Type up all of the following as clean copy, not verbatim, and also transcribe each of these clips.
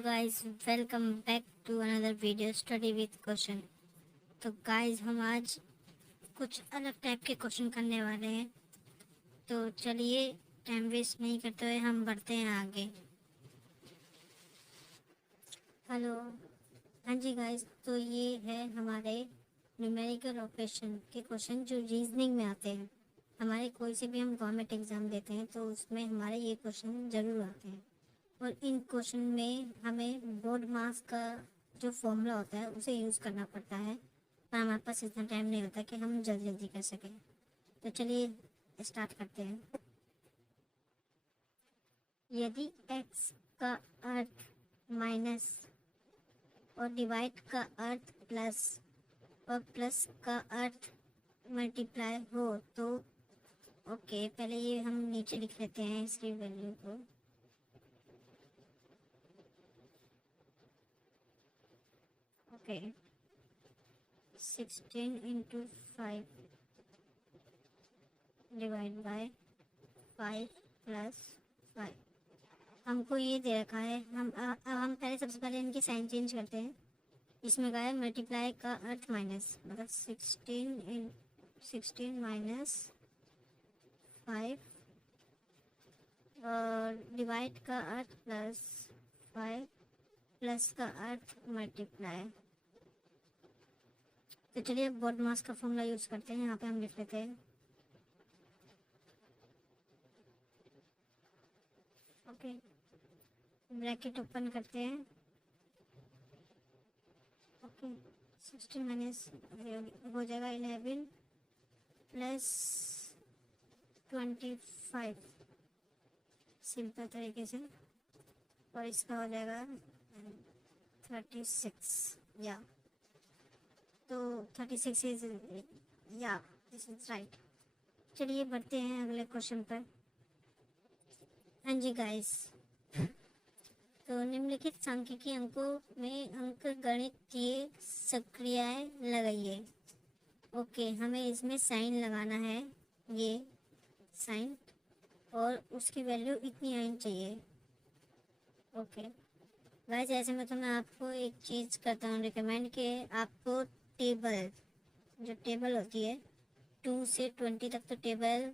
Hello guys, welcome back to another video study with question. तो guys हम आज कुछ अलग टाइप के क्वेश्चन करने वाले हैं। तो चलिए टाइम वेस्ट नहीं करते हुए हम बढ़ते हैं आगे। हेलो, हाँ जी गाइस, तो ये है हमारे न्यूमेरिकल ऑपरेशन के क्वेश्चन जो रीजनिंग में आते हैं। हमारे कोई से भी हम गवर्नमेंट एग्ज़ाम देते हैं तो उसमें हमारे ये क्वेश्चन ज़रूर आते हैं। और इन क्वेश्चन में हमें बोर्ड मास का जो फॉर्मूला होता है उसे यूज़ करना पड़ता है, पर हमारे पास इतना टाइम नहीं होता कि हम जल्दी जल्दी कर सकें। तो चलिए स्टार्ट करते हैं। यदि x का अर्थ माइनस और डिवाइड का अर्थ प्लस और प्लस का अर्थ मल्टीप्लाई हो तो ओके, पहले ये हम नीचे लिख लेते हैं इसकी वैल्यू को। Okay, 16 into 5 divide by 5 plus 5। हमको ये दे रखा है। हम पहले सबसे पहले इनकी साइन चेंज करते हैं। इसमें कहा है मल्टीप्लाई का अर्थ माइनस, मतलब 16 माइनस 5 और डिवाइड का अर्थ प्लस 5 प्लस का अर्थ मल्टीप्लाई। तो चलिए बोर्ड मास का फॉर्मूला यूज़ करते हैं। यहाँ पे हम लिख लेते हैं ओके, ब्रैकेट ओपन करते हैं। ओके, 16 माइनस हो जाएगा 11 प्लस 25 सिंपल तरीके से, और इसका हो जाएगा 36 या तो 36 इज या दिस इज राइट। चलिए बढ़ते हैं अगले क्वेश्चन पर। हाँ जी गाइस, तो निम्नलिखित सांख्यिकी अंकों में अंक गणितीय सक्रियाएं लगाइए। ओके, हमें इसमें साइन लगाना है, ये साइन, और उसकी वैल्यू इतनी आनी चाहिए। ओके गाइस, ऐसे में तो मैं आपको एक चीज़ करता हूँ रिकमेंड कि आपको टेबल, जो टेबल होती है 2 से 20 तक, तो टेबल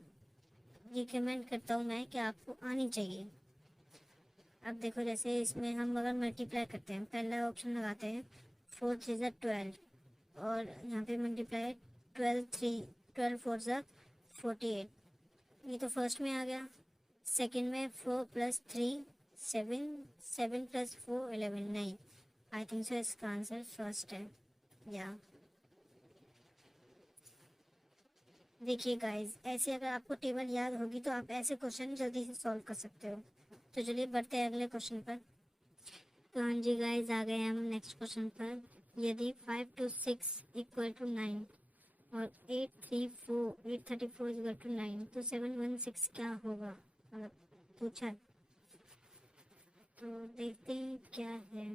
रिकमेंड करता हूँ मैं कि आपको आनी चाहिए। अब देखो, जैसे इसमें हम अगर मल्टीप्लाई करते हैं, पहला ऑप्शन लगाते हैं 4 3 ज़ा 12, और यहाँ पे मल्टीप्लाई 12 4 ज़ा 48। ये तो फर्स्ट में आ गया। सेकंड में 4 प्लस 3 7, 7 प्लस 4 11। नहीं, आई थिंक सो इसका आंसर फर्स्ट है। या देखिए गाइस, ऐसे अगर आपको टेबल याद होगी तो आप ऐसे क्वेश्चन जल्दी से सॉल्व कर सकते हो। तो चलिए बढ़ते हैं अगले क्वेश्चन पर। तो हाँ जी गाइस, आ गए हम नेक्स्ट क्वेश्चन पर। यदि 5 to 6 इक्वल टू 9 और 834 इक्वल टू 9 तो 716 क्या होगा, मतलब पूछा। तो देखते हैं क्या है।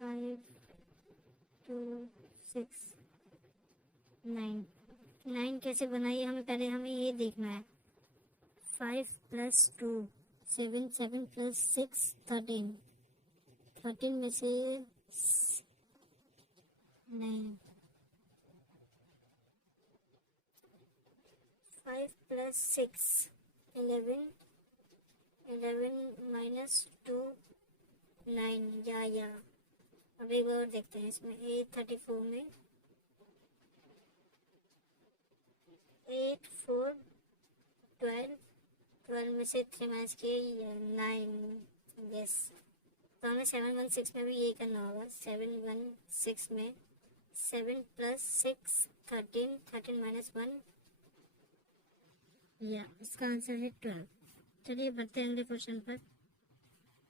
5 to 6 9 कैसे बनाइए, हमें ये देखना है। 5 प्लस 2 7, 7 प्लस 6 13, 13 में से नहीं, 5 प्लस 6 11, 11 माइनस 2 9 या अब एक बार देखते हैं इसमें। 834 में 8 4 12, 12 में से 3 माइनस किए 9। यस, तो हमें 716 में भी यही करना होगा। 716 में 7 प्लस 6 13, 13 माइनस 1, या इसका आंसर है 12। चलिए बढ़ते हैं अगले क्वेश्चन पर।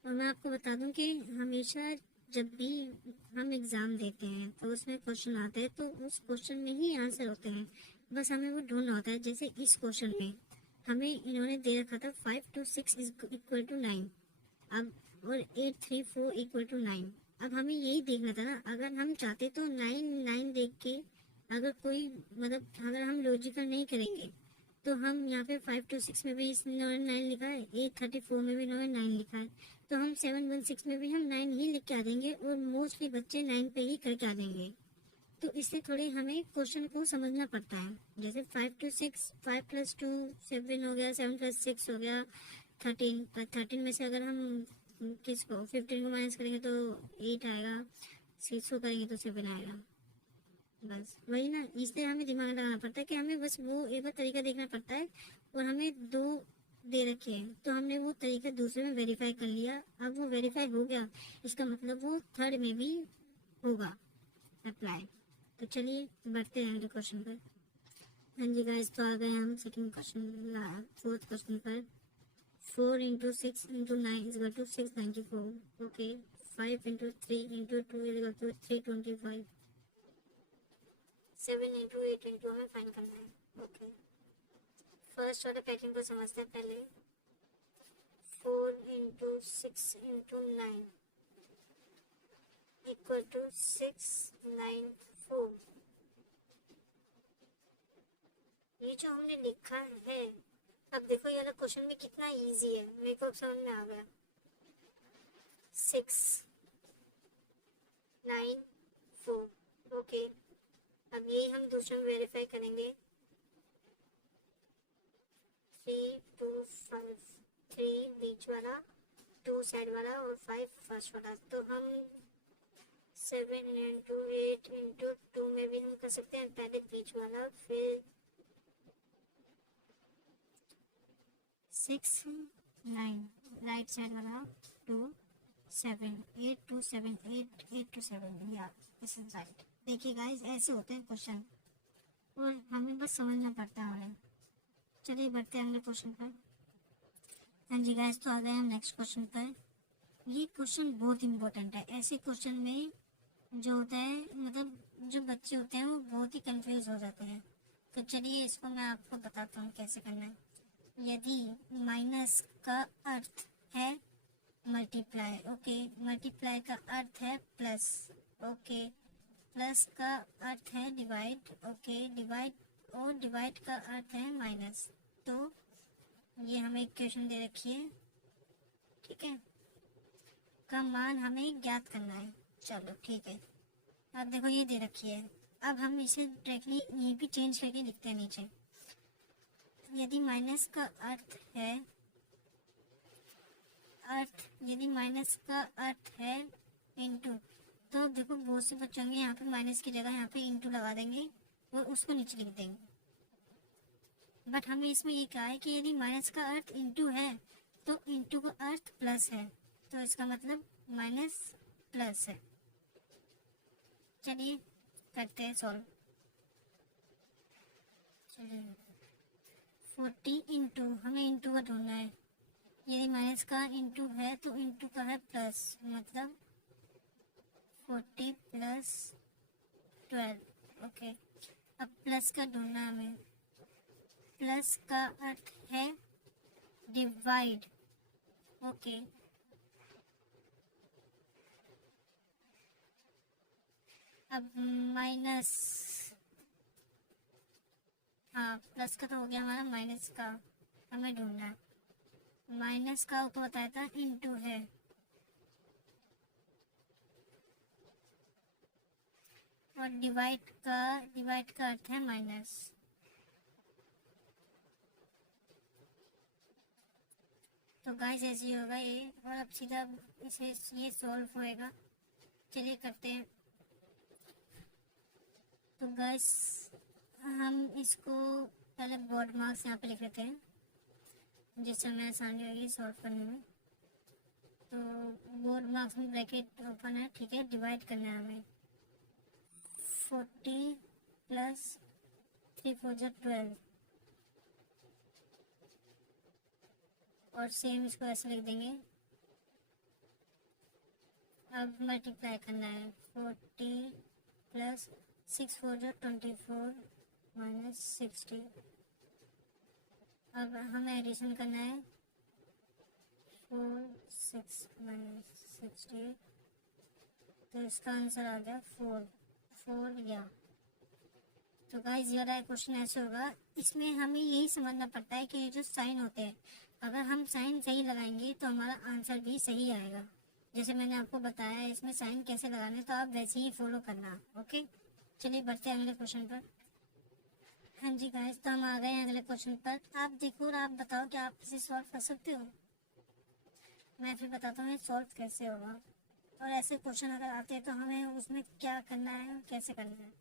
और मैं आपको बता दूं कि हमेशा जब भी हम एग्ज़ाम देते हैं तो उसमें क्वेश्चन आते हैं, तो उस क्वेश्चन में ही आंसर होते हैं, बस हमें वो ढूंढना होता है। जैसे इस क्वेश्चन में हमें इन्होंने दे रखा था 5 to 6 इक्वल टू 9, अब और 834 इक्वल टू 9। अब हमें यही देखना था ना। अगर हम चाहते तो 9 देख के, अगर कोई मतलब अगर हम लॉजिकल नहीं करेंगे तो हम यहाँ पे 5 to 6 में भी इन्होंने 9 लिखा है, 834 में भी इन्होंने 9 लिखा है, तो हम 716 में भी हम 9 ही लिख के आ देंगे और मोस्टली बच्चे 9 पे ही करके आ देंगे। तो इससे थोड़े हमें क्वेश्चन को समझना पड़ता है। जैसे 5 to 6, 5 + 2 7 हो गया, 7 + 6 हो गया 13। पर 13 में से अगर हम किसको 15 को माइनस करेंगे तो 8 आएगा, 6 को करेंगे तो 7 आएगा। बस वही ना, इसलिए हमें दिमाग लगाना पड़ता है कि हमें बस वो एक बार तरीका देखना पड़ता है। और हमें 2 दे रखे हैं तो हमने वो तरीका दूसरे में वेरीफाई कर लिया। अब वो वेरीफाई हो गया, इसका मतलब वो थर्ड में भी होगा अप्लाई। तो चलिए बढ़ते हैं अगले क्वेश्चन पर। हाँ जी गाइस, तो आ गए हम सेकंड क्वेश्चन, फोर्थ क्वेश्चन पर। 4 × 6 × 9 = 694। ओके। 5 × 3 × 2 = 325। 7 × 8 × हमें फाइंड करना है। ओके, फर्स्ट वाले पैटर्न को समझते हैं पहले। 4 × 6 × 9 = 694। ये जो हमने लिखा है, अब देखो ये वाला क्वेश्चन भी कितना इजी है, मेरे को अब समझ में आ गया। 6 9 4। ओके, अब यही हम दूसरे में वेरीफाई करेंगे। 3 2 5, 3 बीच वाला, 2 साइड वाला और 5 फर्स्ट वाला। तो हम 7 × 8 × 2 में भी हम कर सकते हैं, पहले बीच वाला, फिर 6 9 राइट साइड वाला, 2 7 8 2 7 8 8 2 7। या दिस इज राइट। देखिए गाइस, ऐसे होते हैं क्वेश्चन और हमें बस समझना पड़ता है उन्हें। चलिए बढ़ते हैं अगले क्वेश्चन पर। हाँ जी गाइस, तो आ गए हम नेक्स्ट क्वेश्चन पर। ये क्वेश्चन बहुत इंपॉर्टेंट है। ऐसे क्वेश्चन में जो होता है, मतलब जो बच्चे होते हैं वो बहुत ही कंफ्यूज हो जाते हैं। तो चलिए इसको मैं आपको बताता हूँ कैसे करना है। यदि माइनस का अर्थ है मल्टीप्लाई, ओके, मल्टीप्लाई का अर्थ है प्लस, ओके, प्लस का अर्थ है डिवाइड, ओके, डिवाइड, और डिवाइड का अर्थ है माइनस। तो ये हमें इक्वेशन दे रखी है, ठीक है, का मान हमें ज्ञात करना है। चलो ठीक है, अब देखो ये दे रखी है। अब हम इसे डायरेक्टली ये भी चेंज करके लिखते हैं नीचे। यदि माइनस का अर्थ है, यदि माइनस का अर्थ है इनटू, तो अब देखो बहुत से बच्चे होंगे यहाँ पे माइनस की जगह यहाँ पे इनटू लगा देंगे और उसको नीचे लिख देंगे। बट हमें इसमें ये कहा है कि यदि माइनस का अर्थ इनटू है तो इनटू का अर्थ प्लस है, तो इसका मतलब माइनस प्लस है। चलिए करते हैं सॉल्व। चलिए 40 इंटू, हमें इंटू का ढूंढना है। यदि माइनस का इंटू है तो इंटू का है प्लस, मतलब 40 + 12। ओके, अब प्लस का ढूंढना है हमें। प्लस का अर्थ है डिवाइड, ओके, अब माइनस, हाँ प्लस का तो हो गया हमारा, माइनस का हमें ढूंढना है। माइनस का ऊपर बताया था इंटू है, और डिवाइड का अर्थ है माइनस। तो गाइस ऐसे ही होगा ये, और अब सीधा इसे ये सॉल्व होएगा। चलिए करते हैं। तो गाइस हम इसको पहले बोर्ड मार्क्स यहाँ पे लिख लेते हैं, जिससे हमें आसानी होगी सॉल्व करने में। तो बोर्ड मार्क्स में ब्रैकेट ओपन है, ठीक है, डिवाइड करना है हमें। 40 + 3 4 12, और सेम इसको ऐसे लिख देंगे। अब मल्टीप्लाई करना है। 40 + 6 4 24 -60। अब हमें एडिशन करना है। 4 6 -60, तो इसका आंसर आ गया 4 या। तो गाइस ये वाला क्वेश्चन ऐसे होगा। इसमें हमें यही समझना पड़ता है कि ये जो साइन होते हैं, अगर हम साइन सही लगाएंगे तो हमारा आंसर भी सही आएगा। जैसे मैंने आपको बताया इसमें साइन कैसे लगाने, तो आप वैसे ही फॉलो करना। ओके, चलिए बढ़ते हैं अगले क्वेश्चन पर। हाँ जी गाइस, तो हम आ गए हैं अगले क्वेश्चन पर। आप देखो और आप बताओ कि आप इसे सॉल्व कर सकते हो। मैं फिर बताता हूँ सॉल्व कैसे होगा, और ऐसे क्वेश्चन अगर आते हैं तो हमें उसमें क्या करना है और कैसे करना है।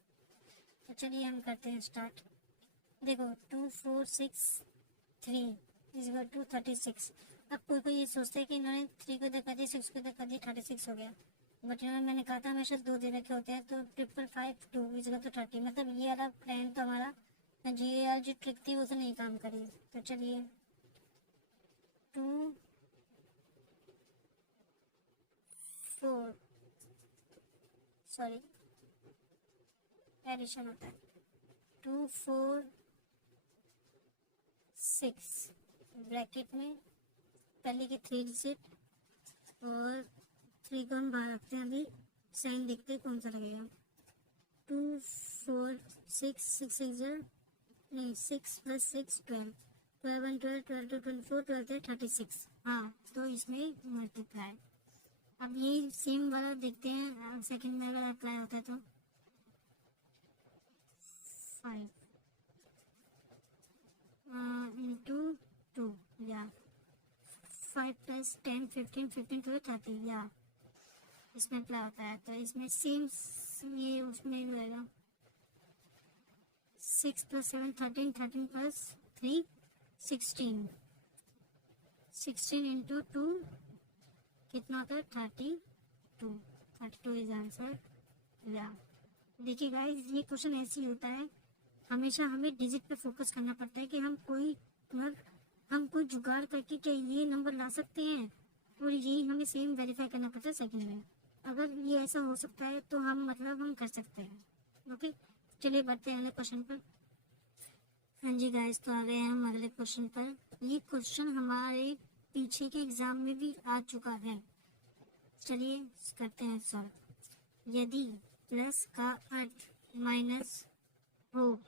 तो चलिए हम करते हैं स्टार्ट। देखो 2 4 6 3 इक्वल टू 36। अब कोई ये सोचते हैं कि इन्होंने 3 को देखा दिया, 6 को देखा दिया, 36 हो गया। बट इन्होंने, मैंने कहा था हमेशा 2 दे रखे होते हैं, तो 555 2 इक्वल टू 30। मतलब ये वाला प्लान तो हमारा, ये वाली जो ट्रिक थी वो तो नहीं काम करी। तो चलिए 2 4 सॉरी एडिशन होता है 2 4 6 ब्रैकेट में पहले की 3 डिजिट और 3 को हम बाहर रखते हैं। अभी साइन देखते हैं कौन सा लगेगा। 2 4 6 6 6 नहीं 6 + 6 12 12 1 12 12 2 24 12 36। हाँ, तो इसमें मल्टीप्लाई। अब ये सेम वाला देखते हैं सेकंड में अगर अप्लाई होता है तो 5 इंटू 2 या 5 + 10 15 15 to 30 या इसमें अप्लाई होता है। तो इसमें सेम ये उसमें भी रहेगा 6 + 7 13 13 + 3 16 16 इंटू 2 कितना होता है 32 इज आंसर या। देखिए गाइस, ये क्वेश्चन ऐसे ही होता है, हमेशा हमें डिजिट पे फोकस करना पड़ता है कि हम कोई जुगाड़ करके क्या ये नंबर ला सकते हैं, और यही हमें सेम वेरीफाई करना पड़ता है सेकंड में। अगर ये ऐसा हो सकता है तो हम कर सकते हैं। ओके, चलिए बढ़ते हैं अगले क्वेश्चन पर। हाँ जी गाइस, तो आ गए हैं हम अगले क्वेश्चन पर। ये क्वेश्चन हमारे पीछे के एग्जाम में भी आ चुका है। चलिए करते हैं सॉल्व। यदि प्लस का अर्थ माइनस हो,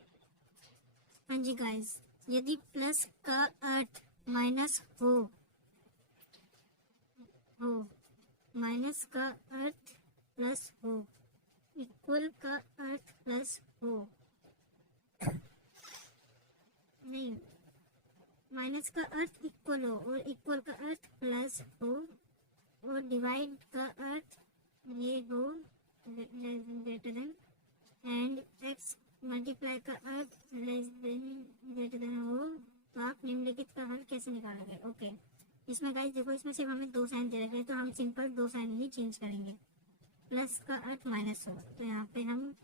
हाँ जी गाइस, यदि प्लस का अर्थ माइनस हो माइनस का अर्थ प्लस हो, इक्वल का अर्थ प्लस हो, नहीं, माइनस का अर्थ इक्वल हो और इक्वल का अर्थ प्लस हो, और डिवाइड का अर्थ ये हो greater than, and x multiply का अर्थ लेस देन ग्रेटर देन हो, तो आप निम्नलिखित का हल कैसे निकालोगे। ओके, इसमें गाइस देखो, इसमें सिर्फ हमें 2 साइन दे रखे हैं, तो हम सिंपल 2 साइन ही चेंज करेंगे। प्लस का अर्थ माइनस हो, तो यहाँ पे हम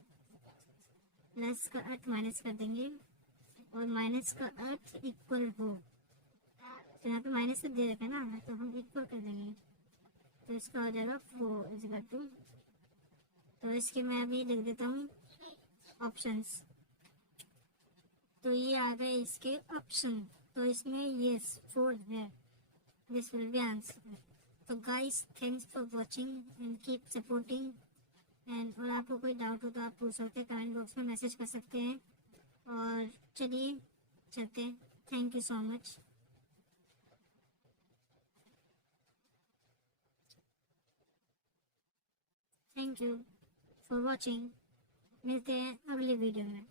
प्लस का अर्थ माइनस कर देंगे, और माइनस का अर्थ इक्वल हो, तो यहाँ पे माइनस से दे रखा है ना, तो हम इक्वल कर देंगे। तो इसका हो जाएगा 4 इज इक्वल टू, तो इसके मैं अभी लिख देता हूँ ऑप्शंस। तो ये आ गए इसके ऑप्शन, तो इसमें यस 4 है, दिस विल बी आंसर। तो guys, thanks for watching and keep supporting, and और आपको कोई डाउट हो तो आप पूछ सकते हैं, कमेंट बॉक्स में मैसेज कर सकते हैं। और चलिए चलते हैं, thank you so much. Thank you for watching, मिलते हैं अगले वीडियो में।